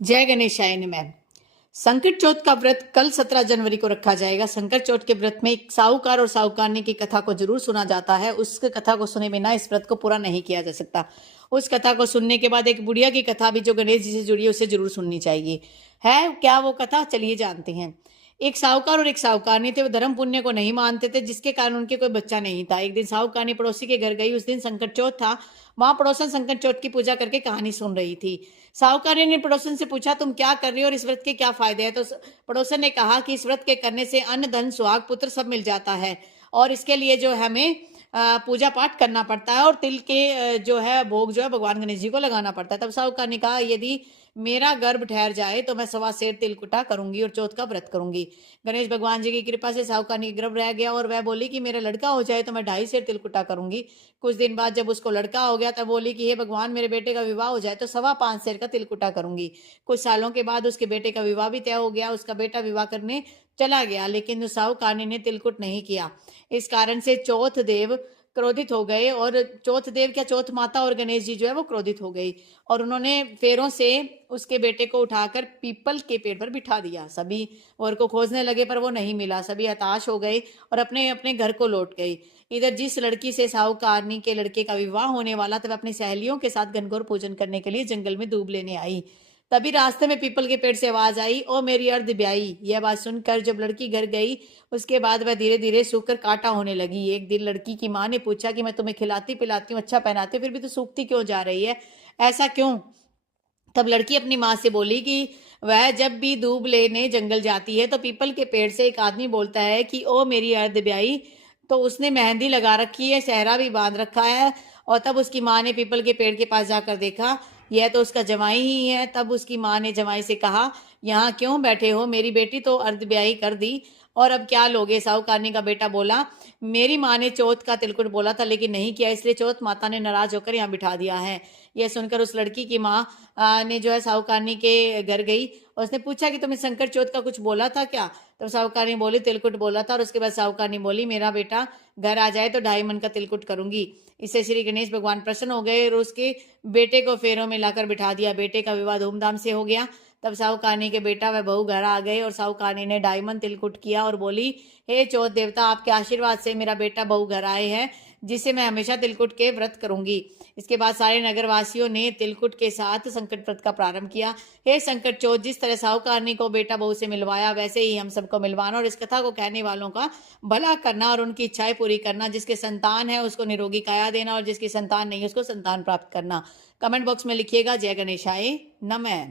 जय गणेशाय नमः। संकट चौथ का व्रत कल 17 जनवरी को रखा जाएगा। संकट चौथ के व्रत में एक साहूकार और साहूकारनी की कथा को जरूर सुना जाता है। उस कथा को सुने बिना इस व्रत को पूरा नहीं किया जा सकता। उस कथा को सुनने के बाद एक बुढ़िया की कथा भी जो गणेश जी से जुड़ी है उसे जरूर सुननी चाहिए। है क्या वो कथा? चलिए जानते हैं। एक साहूकार और एक साहूकारनी थे। वो धर्म पुण्य को नहीं मानते थे, जिसके कारण उनके कोई बच्चा नहीं था। एक दिन साहूकारनी पड़ोसी के घर गई। उस दिन संकट चौथ था। वहां पड़ोसन संकट चौथ की पूजा करके कहानी सुन रही थी। साहूकार ने पड़ोसन से पूछा, तुम क्या कर रही हो और इस व्रत के क्या फायदे हैं? तो पड़ोसन ने कहा कि इस व्रत के करने से अन्न धन सुहाग पुत्र सब मिल जाता है और इसके लिए जो है हमें पूजा पाठ करना पड़ता है और तिल के जो है भोग जो है भगवान गणेश जी को लगाना पड़ता है। तब साहूकार ने कहा, यदि मेरा गर्भ ठहर जाए तो मैं 1.25 सेर तिलकुटा करूंगी और चौथ का व्रत करूंगी। गणेश भगवान जी की कृपा से साहूकारनी गर्भ रह गया और वह बोली कि मेरा लड़का हो जाए तो मैं 2.5 सेर तिलकुटा करूंगी। कुछ दिन बाद जब उसको लड़का हो गया तब बोली कि हे भगवान, मेरे बेटे का विवाह हो जाए तो 5.25 सेर का तिलकुटा करूंगी। कुछ सालों के बाद उसके बेटे का विवाह भी तय हो गया। उसका बेटा विवाह करने चला गया, लेकिन साहूकारनी ने तिलकुट नहीं किया। इस कारण से चौथ देव क्रोधित हो गए और चौथ देव क्या, चौथ माता और गणेश जी जो है वो क्रोधित हो गई और उन्होंने फेरों से उसके बेटे को उठाकर पीपल के पेड़ पर बिठा दिया। सभी वर को खोजने लगे पर वो नहीं मिला। सभी हताश हो गए और अपने अपने घर को लौट गए। इधर जिस लड़की से साहूकारनी के लड़के का विवाह होने वाला था, वह अपनी सहेलियों के साथ घनघोर पूजन करने के लिए जंगल में दूब लेने आई। तभी रास्ते में पीपल के पेड़ से आवाज आई, ओ मेरी अर्ध ब्याई। यह बात सुनकर जब लड़की घर गई उसके बाद वह धीरे धीरे सूखकर कांटा होने लगी। एक दिन लड़की की माँ ने पूछा कि मैं तुम्हें खिलाती पिलाती हूँ, अच्छा पहनाती हूँ, फिर भी तो सूखती क्यों जा रही है, ऐसा क्यों? तब लड़की अपनी माँ से बोली कि वह जब भी दूब लेने जंगल जाती है तो पीपल के पेड़ से एक आदमी बोलता है कि ओ मेरी अर्ध ब्याई। तो उसने मेहंदी लगा रखी है, सेहरा भी बांध रखा है। और तब उसकी माँ ने पीपल के पेड़ के पास जाकर देखा, यह तो उसका जमाई ही है। तब उसकी माँ ने जमाई से कहा, यहाँ क्यों बैठे हो, मेरी बेटी तो अर्ध ब्याही कर दी और अब क्या लोगे? साहूकारनी का बेटा बोला, मेरी माँ ने चौथ का तिलकुट बोला था लेकिन नहीं किया, इसलिए चौथ माता ने नाराज होकर यहाँ बिठा दिया है। यह सुनकर उस लड़की की माँ ने जो है साहूकारनी के घर गई। उसने पूछा कि तुमने संकट चौथ का कुछ बोला था क्या? तो साहूकारनी बोली, तिलकुट बोला था। और उसके बाद साहूकारनी बोली, मेरा बेटा घर आ जाए तो 2.5 मन का तिलकुट करूंगी। इससे श्री गणेश भगवान प्रसन्न हो गए और उसके बेटे को फेरों में लाकर बिठा दिया। बेटे का विवाह धूमधाम से हो गया। तब साहूकारनी के बेटा व बहू घर आ गए और साहूकारनी ने 2.5 मन तिलकुट किया और बोली, हे चौथ देवता, आपके आशीर्वाद से मेरा बेटा बहू घर आए हैं, जिससे मैं हमेशा तिलकुट के व्रत करूंगी। इसके बाद सारे नगरवासियों ने तिलकुट के साथ संकट व्रत का प्रारंभ किया। हे संकट चौथ, जिस तरह साहूकारनी को बेटा बहू से मिलवाया वैसे ही हम सबको मिलवाना और इस कथा को कहने वालों का भला करना और उनकी इच्छाएं पूरी करना। जिसके संतान है उसको निरोगी काया देना और जिसकी संतान नहीं है उसको संतान प्राप्त करना। कमेंट बॉक्स में लिखिएगा। जय गणेशाय नमः।